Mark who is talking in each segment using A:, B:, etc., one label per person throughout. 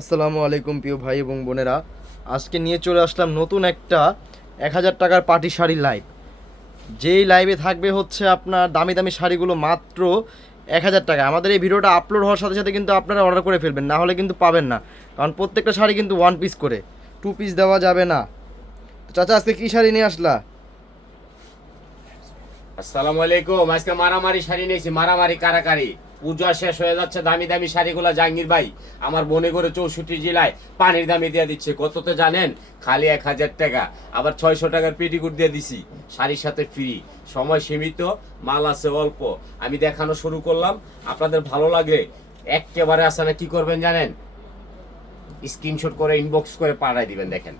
A: আসসালামু আলাইকুম প্রিয় ভাই এবং বোনেরা। আজকে নিয়ে চলে আসলাম নতুন একটা এক হাজার টাকার পার্টি শাড়ি লাইভ যেই লাইভে থাকবে হচ্ছে আপনার দামি দামি শাড়িগুলো মাত্র এক হাজার টাকা। আমাদের এই ভিডিওটা আপলোড হওয়ার সাথে সাথে কিন্তু আপনারা অর্ডার করে ফেলবেন, না হলে কিন্তু পাবেন না। কারণ প্রত্যেকটা শাড়ি কিন্তু ওয়ান পিস করে। টু পিস দেওয়া যাবে না। তো চাচা, আজকে কী শাড়ি নিয়ে আসলা?
B: আসসালামু আলাইকুম। আজকে মারামারি শাড়ি নিয়েছি। মারামারি, কারাকারি। পূজা শেষ হয়ে যাচ্ছে, দামি দামি শাড়িগুলো জাহাঙ্গীর ভাই আমার মনে করে চৌষট্টি জেলায় পানির দামে দিয়ে দিচ্ছে। কত তো জানেন? খালি এক হাজার টাকা। আবার ছয়শো টাকার পেটিকুট দিয়ে দিছি। শাড়ির সাথে ফ্রি সময় সীমিত, মাল আছে অল্প। আমি দেখানো শুরু করলাম। আপনাদের ভালো লাগে একেবারে আসে না কি করবেন জানেন? স্ক্রিনশট করে ইনবক্স করে পাঠাই দিবেন, দেখেন।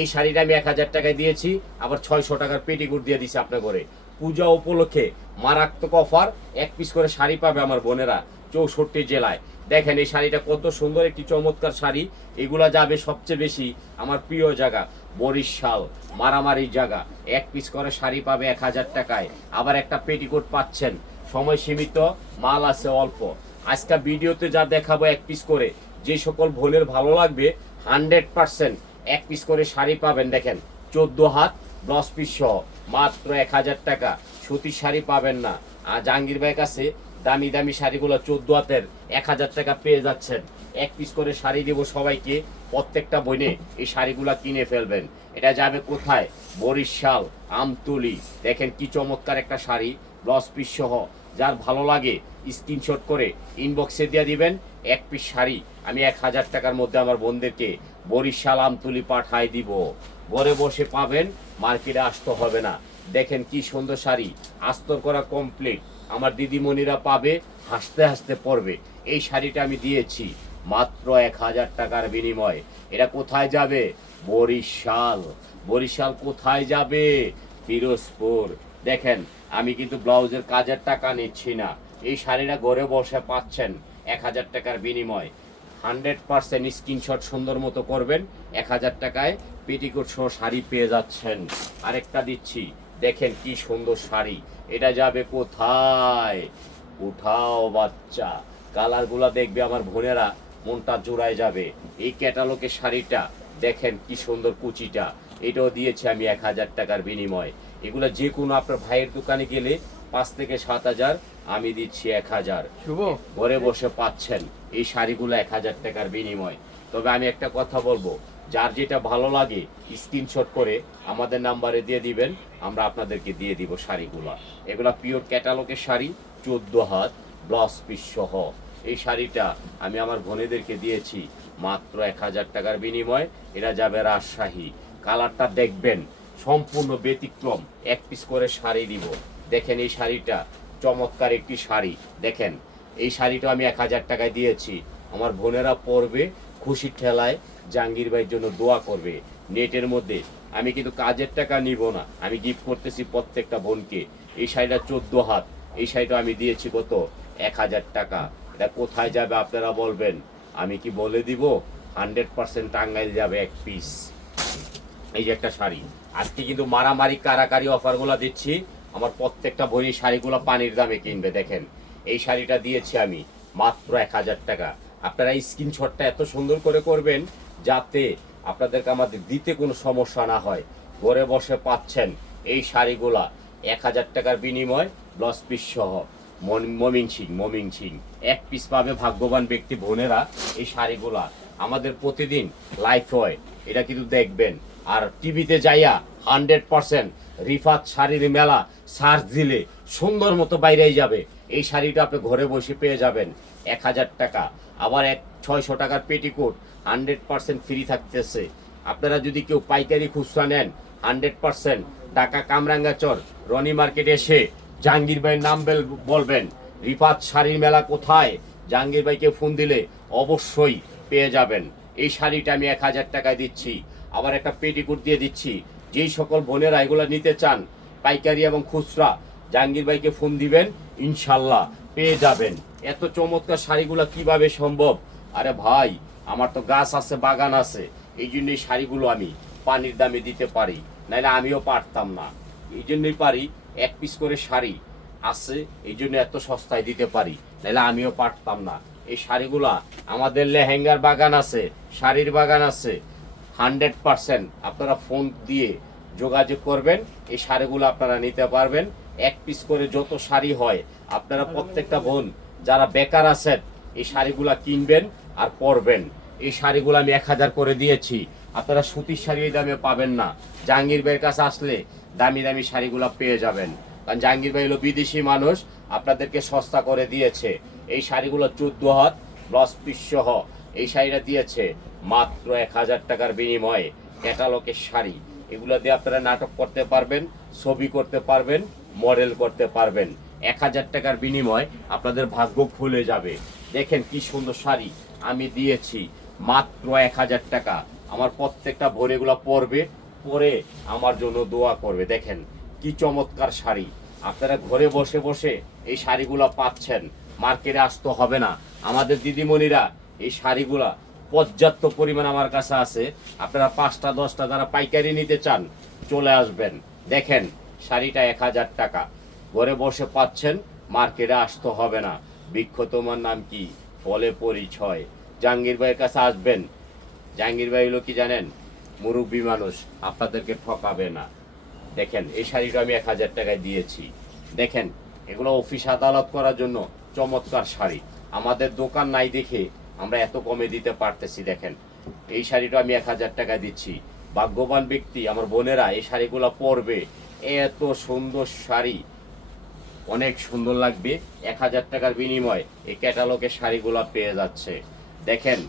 B: এই শাড়িটা আমি এক হাজার টাকায় দিয়েছি, আবার ছয়শো টাকার পেটিকুট দিয়ে দিছি আপনার করে পূজা উপলক্ষে মারাত্মক অফার এক পিস করে শাড়ি পাবে আমার বোনেরা চৌষট্টি জেলায়। দেখেন এই শাড়িটা কত সুন্দর, একটি চমৎকার শাড়ি। এগুলা যাবে সবচেয়ে বেশি আমার প্রিয় জায়গা, বরিশাল, মারামারির জায়গা। এক পিস করে শাড়ি পাবে এক হাজার টাকায়। আবার একটা পেটিকোট পাচ্ছেন, সময় সীমিত, মাল আছে অল্প। আজকে ভিডিওতে যা দেখাবো এক পিস করে, যে সকল বোনের ভালো লাগবে হান্ড্রেড পার্সেন্ট এক পিস করে শাড়ি পাবেন। দেখেন, চোদ্দ হাত দশ পিস সহ মাত্র এক হাজার টাকা। সুতির শাড়ি পাবেন না। আর জাহাঙ্গীর ভাইয়ের কাছে দামি দামি শাড়িগুলো চোদ্দ হাতের এক হাজার টাকা পেয়ে যাচ্ছেন। এক পিস করে শাড়ি দেবো সবাইকে প্রত্যেকটা বইনে। এই শাড়িগুলা কিনে ফেলবেন। এটা যাবে কোথায়? বরিশাল, আমতুলি। দেখেন কি চমৎকার একটা শাড়ি দশ পিস সহ। যার ভালো লাগে স্ক্রিনশট করে ইনবক্সে দিয়ে দিবেন এক পিস শাড়ি। আমি এক হাজার টাকার মধ্যে আমার বোনদেরকে বরিশাল, আমতুলি পাঠাই দিব। ঘরে বসে পাবেন, মার্কেটে আসতে হবে না। দেখেন কি সুন্দর শাড়ি, আস্তর করা কমপ্লিট আমার দিদিমণিরা পাবে, হাসতে হাসতে পড়বে এই শাড়িটা আমি দিয়েছি, মাত্র এক হাজার টাকার বিনিময়ে। এটা কোথায় যাবে? বরিশাল। বরিশাল কোথায় যাবে? পিরোজপুর দেখেন, আমি কিন্তু ব্লাউজের কাজের টাকা নিচ্ছি না। এই শাড়িটা ঘরে বসে পাচ্ছেন এক হাজার টাকার বিনিময়। হান্ড্রেড পার্সেন্ট স্ক্রিনশট সুন্দর মতো করবেন, এক হাজার টাকায় পেটিকোট সহ শাড়ি পেয়ে যাচ্ছেন। আরেকটা দিচ্ছি। দেখেন কি সুন্দর শাড়ি। এটা যাবে কোথায়? উঠাও বাচ্চা। কালারগুলা দেখবে আমার বোনেরা মনটা জোড়ায় যাবে। এই ক্যাটালগের শাড়িটা দেখেন কি সুন্দর কুচিটা। এটাও দিয়েছি আমি এক হাজার টাকার বিনিময়। এগুলো যে কোনো আপনার ভাইয়ের দোকানে গেলে পাঁচ থেকে সাত হাজার আমি দিচ্ছি এক হাজার।
A: শুভ।
B: ঘরে বসে পাচ্ছেন এই শাড়িগুলো এক হাজার টাকার বিনিময়। তবে আমি একটা কথা বলব যার যেটা ভালো লাগে স্ক্রিনশট করে আমাদের নাম্বারে দিয়ে দিবেন, আমরা আপনাদেরকে দিয়ে দিব শাড়িগুলো। এগুলা পিওর ক্যাটালগের শাড়ি, চোদ্দ হাত ব্লাউজ পিস সহ। এই শাড়িটা আমি আমার বোনেদেরকে দিয়েছি মাত্র এক হাজার টাকার বিনিময়। এরা যাবে রাজশাহী। কালারটা দেখবেন, সম্পূর্ণ ব্যতিক্রম। এক পিস করে শাড়ি দিব। দেখেন এই শাড়িটা, চমৎকার একটি শাড়ি। দেখেন, এই শাড়িটা আমি এক হাজার টাকায় দিয়েছি। আমার বোনেরা পরবে খুশির ঠেলায় জাহাঙ্গীর ভাইয়ের জন্য দোয়া করবে। নেটের মধ্যে, আমি কিন্তু কাজের টাকা নিব না, আমি গিফট করতেছি প্রত্যেকটা বোনকে। এই শাড়িটা চোদ্দ হাত, এই শাড়িটা আমি দিয়েছি কত? এক হাজার টাকা। এটা কোথায় যাবে আপনারা বলবেন? আমি কি বলে দিব? হান্ড্রেড পার্সেন্ট টাঙ্গাইল যাবে এক পিস এই যে একটা শাড়ি। আজকে কিন্তু মারামারি, কারাকারি অফারগুলো দিচ্ছি। আমার প্রত্যেকটা বই শাড়িগুলো পানির দামে কিনবে, দেখেন। এই শাড়িটা দিয়েছি আমি মাত্র এক হাজার টাকা। আপনারা স্ক্রিনশটটা এত সুন্দর করে করবেন যাতে আপনাদেরকে আমাদের দিতে কোনো সমস্যা না হয়। ঘরে বসে পাচ্ছেন এই শাড়িগুলা এক হাজার টাকার বিনিময় ব্লাউজ পিস সহ। মমিং সিং মমিং সিং। এক পিস পাবে ভাগ্যবান ব্যক্তি বোনেরা এই শাড়িগুলা। আমাদের প্রতিদিন লাইফ হয়, এটা কিন্তু দেখবেন। আর টিভিতে যাইয়া হান্ড্রেড পার্সেন্ট রিফাত শাড়ির মেলা সার্চ দিলে সুন্দর মতো বাইরেই যাবে। এই শাড়িটা আপনি ঘরে বসে পেয়ে যাবেন। এক হাজার টাকা। আবার এক ছয়শো টাকার পেটিকোট, হান্ড্রেড পার্সেন্ট ফ্রি থাকতেছে। আপনারা যদি কেউ পাইকারি খুচরা নেন, হান্ড্রেড পার্সেন্ট। টাকা কামরাঙ্গাচর, রনি মার্কেটে এসে জাহাঙ্গীর ভাইয়ের নাম বলবেন, রিফাত শাড়ির মেলা কোথায়? জাহাঙ্গীর ভাইকে ফোন দিলে অবশ্যই পেয়ে যাবেন। এই শাড়িটা আমি এক হাজার টাকায় দিচ্ছি। আবার একটা পেটিকুট দিয়ে দিচ্ছি। যেই সকল বোনেরা এগুলো নিতে চান, পাইকারি এবং খুচরা, জাহাঙ্গীর ভাইকে ফোন দিবেন, ইনশাল্লাহ। পেয়ে যাবেন। এত চমৎকার শাড়িগুলো কীভাবে সম্ভব? আরে ভাই, আমার তো গাছ আছে, বাগান আছে। এই জন্য এই শাড়িগুলো আমি পানির দামে দিতে পারি নাহলে আমিও পারতাম না। এই জন্যই পারি, এক পিস করে শাড়ি আছে, এই জন্য এত সস্তায় দিতে পারি নাহলে আমিও পারতাম না। এই শাড়িগুলা, আমাদের লেহেঙ্গার বাগান আছে, শাড়ির বাগান আছে। হান্ড্রেড পার্সেন্ট আপনারা ফোন দিয়ে যোগাযোগ করবেন, এই শাড়িগুলো আপনারা নিতে পারবেন। এক পিস করে যত শাড়ি হয়, আপনারা প্রত্যেকটা বোন যারা বেকার আছেন, এই শাড়িগুলা কিনবেন আর পরবেন। এই শাড়িগুলো আমি এক হাজার করে দিয়েছি। আপনারা সুতির শাড়ি এই দামে পাবেন না। জাহাঙ্গীর ভাইয়ের কাছে আসলে দামি দামি শাড়িগুলো পেয়ে যাবেন। কারণ জাহাঙ্গীর ভাই হলো বিদেশি মানুষ, আপনাদেরকে সস্তা করে দিয়েছে। এই শাড়িগুলো চোদ্দ হাত ব্লাউজ পিস এই শাড়িটা দিয়েছে মাত্র এক হাজার টাকার বিনিময়ে ক্যাটালগের শাড়ি। এগুলো দিয়ে আপনারা নাটক করতে পারবেন, ছবি করতে পারবেন, মডেল করতে পারবেন। এক হাজার টাকার বিনিময় আপনাদের ভাগ্য খুলে যাবে। দেখেন কি সুন্দর শাড়ি আমি দিয়েছি, মাত্র এক হাজার টাকা। আমার প্রত্যেকটা ভোরেগুলো পরবে, পরে আমার জন্য দোয়া করবে। দেখেন কি চমৎকার শাড়ি। আপনারা ঘরে বসে বসে এই শাড়িগুলো পাচ্ছেন। মার্কেটে আসতে হবে না। আমাদের দিদিমণিরা এই শাড়িগুলা পর্যাপ্ত পরিমাণ আমার কাছে আছে। আপনারা পাঁচটা, দশটা যারা পাইকারি নিতে চান, চলে আসবেন। দেখেন, শাড়িটা এক হাজার টাকা। ঘরে বসে পাচ্ছেন, মার্কেটে আসতে হবে না। বৃক্ষ তোমার নাম কি? ফলে পরিচয়। জাহাঙ্গীর ভাইয়ের কাছে আসবেন। জাহাঙ্গীর ভাই হলো কি জানেন? মুরব্বী মানুষ, আপনাদেরকে ঠকাবে না। দেখেন, এই শাড়িটা আমি এক হাজার টাকায় দিয়েছি। দেখেন, এগুলো অফিস আদালত করার জন্য চমৎকার শাড়ি। আমাদের দোকান নাই দেখে আমরা এত কমে দিতে পারতেছি, দেখেন। এই শাড়িটা আমি এক হাজার টাকা দিচ্ছি। ভাগ্যবান ব্যক্তি, আমার বোনেরা এই শাড়িগুলো পরবে। এত সুন্দর শাড়ি। অনেক সুন্দর লাগবে। এক হাজার টাকার বিনিময় এই ক্যাটালগের শাড়িগুলো পেয়ে যাচ্ছে। দেখেন,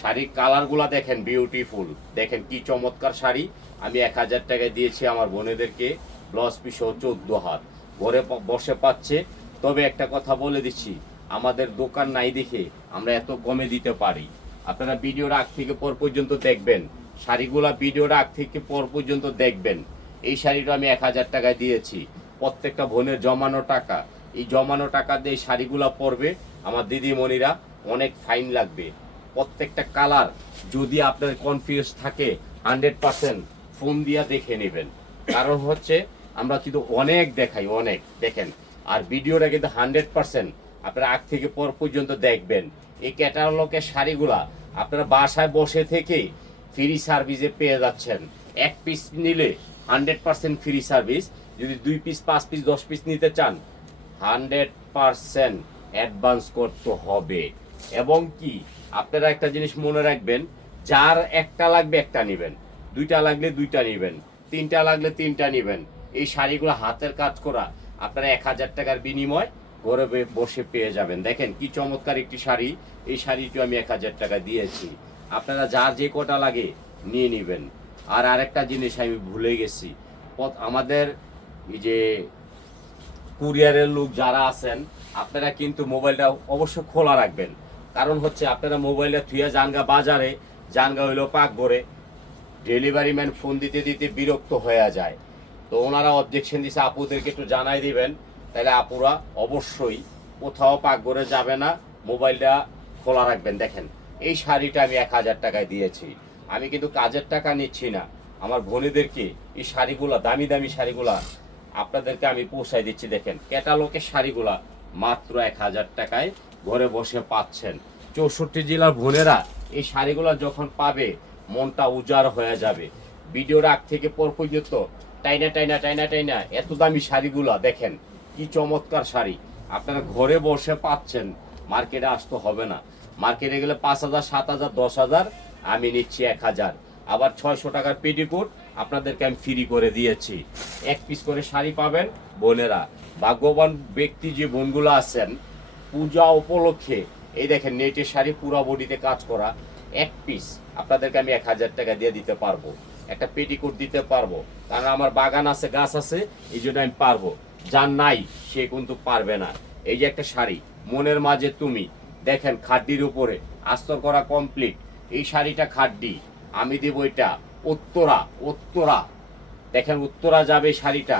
B: শাড়ির কালারগুলো দেখেন বিউটিফুল দেখেন কি চমৎকার শাড়ি। আমি এক হাজার টাকায় দিয়েছি আমার বোনেদেরকে। ব্লাউজ পিসও চোদ্দ হাত। ঘরে বসে পাচ্ছে। তবে একটা কথা বলে দিচ্ছি। আমাদের দোকান নাই দেখে আমরা এত কমে দিতে পারি। আপনারা ভিডিওর আগ থেকে পর পর্যন্ত দেখবেন। শাড়িগুলা ভিডিওর আগ থেকে পর পর্যন্ত দেখবেন। এই শাড়িটা আমি এক হাজার টাকায় দিয়েছি। প্রত্যেকটা বোনের জমানো টাকা। এই জমানো টাকা দিয়ে শাড়িগুলা পরবে আমার দিদিমণিরা। অনেক ফাইন লাগবে। প্রত্যেকটা কালার যদি আপনার কনফিউজ থাকে হান্ড্রেড পার্সেন্ট ফোন দিয়া দেখে নেবেন। কারণ হচ্ছে আমরা কিন্তু অনেক দেখাই, অনেক। দেখেন, আর ভিডিওটা কিন্তু হান্ড্রেড পার্সেন্ট আপনারা আগ থেকে পর পর্যন্ত দেখবেন। এই ক্যাটালগের শাড়িগুলা আপনারা বাসায় বসে থেকে ফ্রি সার্ভিসে পেয়ে যাচ্ছেন। এক পিস নিলে হান্ড্রেড পার্সেন্ট ফ্রি সার্ভিস যদি দুই পিস পাঁচ পিস দশ পিস নিতে চান হান্ড্রেড পার্সেন্ট অ্যাডভান্স করতে হবে। এবং কি, আপনারা একটা জিনিস মনে রাখবেন, যার একটা লাগবে একটা নেবেন। দুইটা লাগলে দুইটা নেবেন, তিনটা লাগলে তিনটা নেবেন। এই শাড়িগুলো হাতের কাজ করা, আপনারা এক হাজার টাকার বিনিময় ঘরে বসে পেয়ে যাবেন। দেখেন কি চমৎকার একটি শাড়ি। এই শাড়িটি আমি এক হাজার টাকা দিয়েছি। আপনারা যার যে কটা লাগে নিয়ে নেবেন। আর আরেকটা জিনিস আমি ভুলে গেছি। আমাদের এই যে কুরিয়ারের লোক যারা আছেন, আপনারা কিন্তু মোবাইলটা অবশ্যই খোলা রাখবেন। কারণ হচ্ছে আপনারা মোবাইলটা থুয়ে জানগা বাজারে জানগা হইল পাক ভরে ডেলিভারি ম্যান ফোন দিতে দিতে বিরক্ত হয়ে যায়। তো ওনারা অবজেকশন দিছে আপুদেরকে একটু জানাই দিবেন। তাহলে আপুরা অবশ্যই কোথাও পাক ভরে যাবে না, মোবাইলটা খোলা রাখবেন। দেখেন, এই শাড়িটা আমি এক হাজার টাকায় দিয়েছি। আমি কিন্তু কাজের টাকা নিচ্ছি না। আমার বোনেদেরকে এই শাড়িগুলা, দামি দামি শাড়িগুলা আপনাদেরকে আমি পৌঁছাই দিচ্ছি। দেখেন, ক্যাটালগের শাড়িগুলা মাত্র এক হাজার টাকায় ঘরে বসে পাচ্ছেন। চৌষট্টি জেলার বোনেরা এই শাড়িগুলা যখন পাবে, মনটা উজাড় হয়ে যাবে। ভিডিওর আগ থেকে পর পর্যন্ত টাইনা টাইনা টাইনা টাইনা, এত দামি শাড়িগুলা, দেখেন কি চমৎকার শাড়ি। আপনারা ঘরে বসে পাচ্ছেন, মার্কেটে আসতে হবে না। মার্কেটে গেলে পাঁচ হাজার, সাত হাজার, দশ হাজার, আমি নিচ্ছি এক হাজার। আবার ছয়শো টাকার পেটিকোট আপনাদেরকে আমি ফ্রি করে দিয়েছি। এক পিস করে শাড়ি পাবেন বোনেরা। ভাগ্যবান ব্যক্তি যে বোনগুলো আছেন, পূজা উপলক্ষে, এই দেখেন নেটের শাড়ি পুরা বডিতে কাজ করা। এক পিস আপনাদেরকে আমি এক হাজার টাকা দিয়ে দিতে পারব। একটা পেটিকোট দিতে পারব। কারণ আমার বাগান আছে, গাছ আছে, এই জন্য আমি পারব। যার নাই, সে কিন্তু পারবে না। এই যে একটা শাড়ি, মনের মাঝে তুমি, দেখেন খাড্ডির উপরে, আস্তর করা কমপ্লিট এই শাড়িটা খাড্ডি, আমি দেব এটা উত্তরা উত্তরা। দেখেন উত্তরা যাবে শাড়িটা,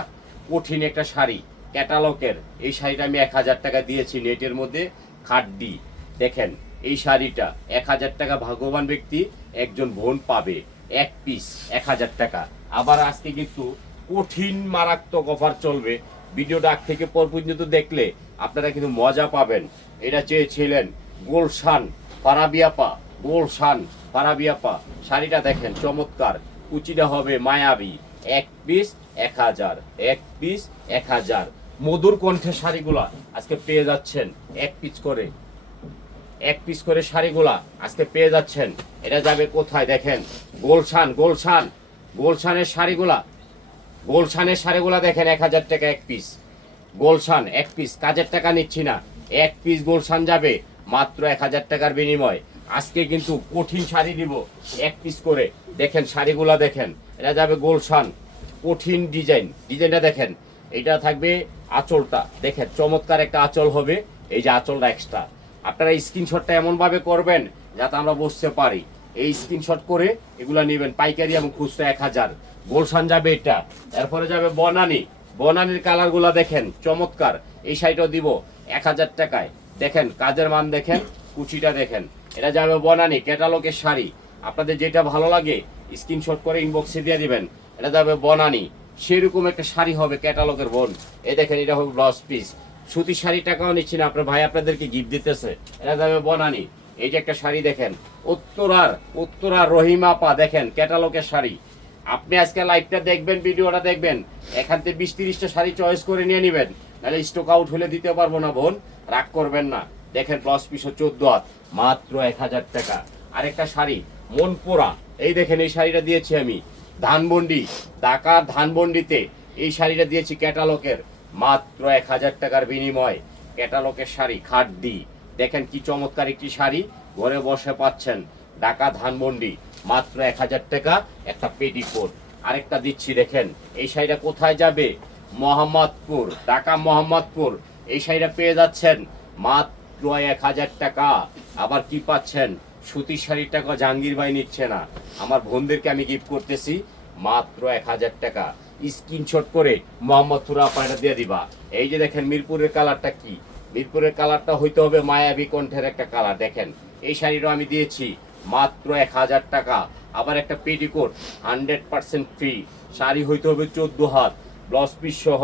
B: কঠিন একটা শাড়ি, ক্যাটালগের, এই শাড়িটা আমি এক হাজার টাকা দিয়েছি নেটের মধ্যে, খাড্ডি। দেখেন, এই শাড়িটা, এক হাজার টাকা ভাগ্যবান ব্যক্তি, একজন বোন পাবে, এক পিস এক হাজার টাকা। আবার আজকে কিন্তু কঠিন মারাত্মক অফার চলবে ভিডিওটা আগ থেকে পর পর্যন্ত দেখলে আপনারা কিন্তু মজা পাবেন। এটা চেয়েছিলেন গোলশান পারাবিয়াপা গোলশান পারাবিয়াপা শাড়িটা দেখেন, চমৎকার। কুচিটা হবে মায়াবী। এক পিস এক হাজার। এক পিস এক হাজার। মধুর কণ্ঠে শাড়িগুলা আজকে পেয়ে যাচ্ছেন এক পিস করে। এক পিস করে শাড়িগুলা আজকে পেয়ে যাচ্ছেন। এটা যাবে কোথায় দেখেন? গোলশান গোলশান। গোলশানের শাড়িগুলা গোলশানের শাড়িগুলা দেখেন এক হাজার টাকা এক পিস গোলশান, এক পিস কাজের টাকা নিচ্ছি না। এক পিস গোলশান যাবে, মাত্র এক হাজার টাকার বিনিময়। আজকে কিন্তু কঠিন শাড়ি দিব, এক পিস করে। দেখেন শাড়িগুলা দেখেন, এটা যাবে গোলশান। কঠিন ডিজাইন, ডিজাইনটা দেখেন। এটা থাকবে আঁচলটা। দেখেন, চমৎকার একটা আঁচল হবে, এই যে আঁচলটা এক্সট্রা আপনারা স্ক্রিনশটটা এমনভাবে করবেন, যাতে আমরা বুঝতে পারি। এই স্ক্রিনশট করে এগুলা নেবেন, পাইকারি এবং খুচরা এক হাজার। গোলশান যাবে এটা। এরপরে যাবে বনানি। বনানির কালারগুলা দেখেন, চমৎকার। এই শাড়িটাও দিব এক হাজার টাকায়। দেখেন, কাজের মান দেখেন, কুচিটা দেখেন। এটা যাবে বনানি, ক্যাটালগের শাড়ি। আপনাদের যেটা ভালো লাগে, স্ক্রিনশট করে ইনবক্সে দিয়ে দিবেন। এটা যাবে বনানি। সেরকম একটা শাড়ি হবে ক্যাটালগের বোন। এই দেখেন, এটা হবে ব্লাউজ পিস। সুতি শাড়ি টাকাও নিচ্ছি না, আপনার ভাই আপনাদেরকে গিফট দিতেছে। এটা যাবে বনানি। এই যে একটা শাড়ি দেখেন, উত্তরার উত্তরার রহিমাপা দেখেন, ক্যাটালগের শাড়ি। আপনি আজকে লাইভটা দেখবেন, ভিডিওটা দেখবেন, এখান থেকে বিশ তিরিশটা শাড়ি চয়েস করে নিয়ে নেবেন। নাহলে স্টক আউট হলে দিতে পারব না, বোন। রাগ করবেন না। দেখেন প্লাস পিসও চোদ্দ হাত, মাত্র এক হাজার টাকা। আরেকটা শাড়ি মন পোড়া এই দেখেন, এই শাড়িটা দিয়েছি আমি। ধানবন্ডি ঢাকার ধানবন্ডিতে এই শাড়িটা দিয়েছি ক্যাটালকের মাত্র এক হাজার টাকার বিনিময়। ক্যাটালকের শাড়ি, খাড্ডি। দেখেন কি চমৎকার একটি শাড়ি, ঘরে বসে পাচ্ছেন। ঢাকা ধানমন্ডি। মাত্র এক হাজার টাকা, একটা পেটিকোট আরেকটা দিচ্ছি, দেখেন, এই শাড়িটা কোথায় যাবে? মোহাম্মদপুর, ঢাকা মোহাম্মদপুর। এই শাড়িটা পেয়ে যাচ্ছেন মাত্র এক হাজার টাকা। আবার কি পাচ্ছেন? সুতির শাড়ির টাকা জাহাঙ্গীর ভাই নিচ্ছে না। আমার বোনদেরকে আমি গিফট করতেছি, মাত্র এক হাজার টাকা। স্ক্রিনশট করে মোহাম্মদপুর আপনারা দিয়ে দিবা। এই যে দেখেন, মিরপুরের কালারটা কি? মিরপুরের কালারটা হইতে হবে মায়াবী কণ্ঠের একটা কালার দেখেন। এই শাড়িটাও আমি দিয়েছি মাত্র এক হাজার টাকা। আবার একটা petticoat hundred percent free sari হইতে হবে চোদ্দ হাত ব্লাউজ পিস সহ।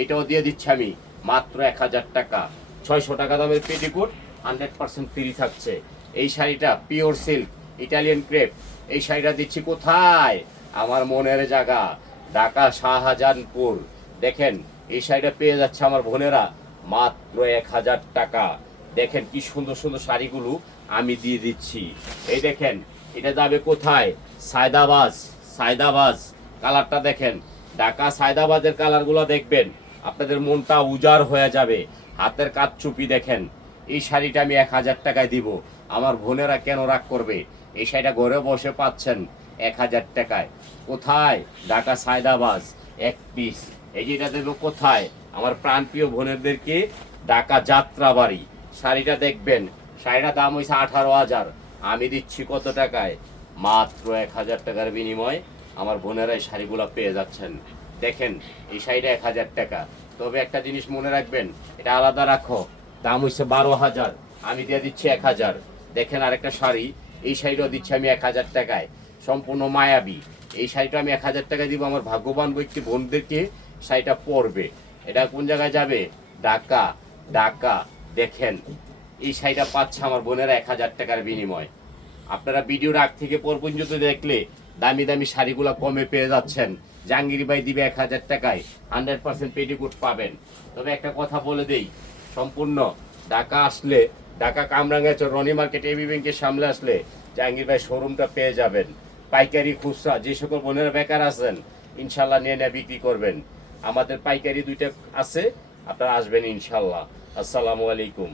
B: এটাও দিয়ে দিচ্ছি আমি, মাত্র এক হাজার টাকা। ছয়শো টাকা দামের পেটিকোট হান্ড্রেড পার্সেন্ট ফ্রি থাকছে। এই শাড়িটা পিওর সিল্ক ইটালিয়ান ক্রেপ এই শাড়িটা দিচ্ছি কোথায়? আমার মনের জায়গা, ঢাকা শাহজাহানপুর। দেখেন, এই শাড়িটা পেয়ে যাচ্ছে আমার বোনেরা, মাত্র এক হাজার টাকা। দেখেন কি সুন্দর সুন্দর শাড়িগুলো আমি দিয়ে দিচ্ছি। এই দেখেন, এটা যাবে কোথায়? সায়দাবাজ সায়দাবাজ কালারটা দেখেন। ঢাকা সায়দাবাজের কালারগুলো দেখবেন। আপনাদের মনটা উজাড় হয়ে যাবে। হাতের কাজ চুপি দেখেন। এই শাড়িটা আমি এক হাজার টাকায় দিব। আমার বোনেরা কেন রাগ করবে? এই শাড়িটা ঘরে বসে পাচ্ছেন এক হাজার টাকায়। কোথায়? ঢাকা সায়দাবাজ, এক পিস এই যেটা দেবো কোথায়? আমার প্রাণপ্রিয় বোনেরদেরকে ঢাকা যাত্রাবাড়ি। শাড়িটা দেখবেন। শাড়িটার দাম হয়েছে আঠারো হাজার। আমি দিচ্ছি কত টাকায়? মাত্র এক হাজার টাকার বিনিময় আমার বোনেরা এই শাড়িগুলো পেয়ে যাচ্ছেন। দেখেন, এই শাড়িটা এক হাজার টাকা। তবে একটা জিনিস মনে রাখবেন, এটা আলাদা রাখো। দাম হচ্ছে বারো হাজার, আমি দিয়ে দিচ্ছি এক হাজার। দেখেন আরেকটা শাড়ি, এই শাড়িটাও দিচ্ছি আমি এক হাজার টাকায়। সম্পূর্ণ মায়াবী। এই শাড়িটা আমি এক হাজার টাকায় দিব, আমার ভাগ্যবান ব্যক্তি বোনদেরকে শাড়িটা পরবে। এটা কোন জায়গায় যাবে? ঢাকা ঢাকা। দেখেন এই শাড়িটা পাচ্ছে আমার বোনেরা এক হাজার টাকার বিনিময়। আপনারা ভিডিওর আগ থেকে পর পর্যন্ত দেখলে দামি দামি শাড়িগুলো কমে পেয়ে যাচ্ছেন। জাহাঙ্গীর ভাই দিবে এক হাজার টাকায় হান্ড্রেড পার্সেন্ট পেটিকুট পাবেন। তবে একটা কথা বলে দেই, সম্পূর্ণ ঢাকা আসলে, ঢাকা কামরাঙ্গাচর রনি মার্কেট এবি ব্যাংকের সামনে আসলে জাহাঙ্গীর ভাই শোরুমটা পেয়ে যাবেন। পাইকারি খুচরা, যে সকল বোনেরা বেকার আছেন, ইনশাল্লাহ নিয়ে নিয়ে বিক্রি করবেন। আমাদের পাইকারি দুইটা আছে, আপনারা আসবেন ইনশাল্লাহ। আসসালামু আলাইকুম।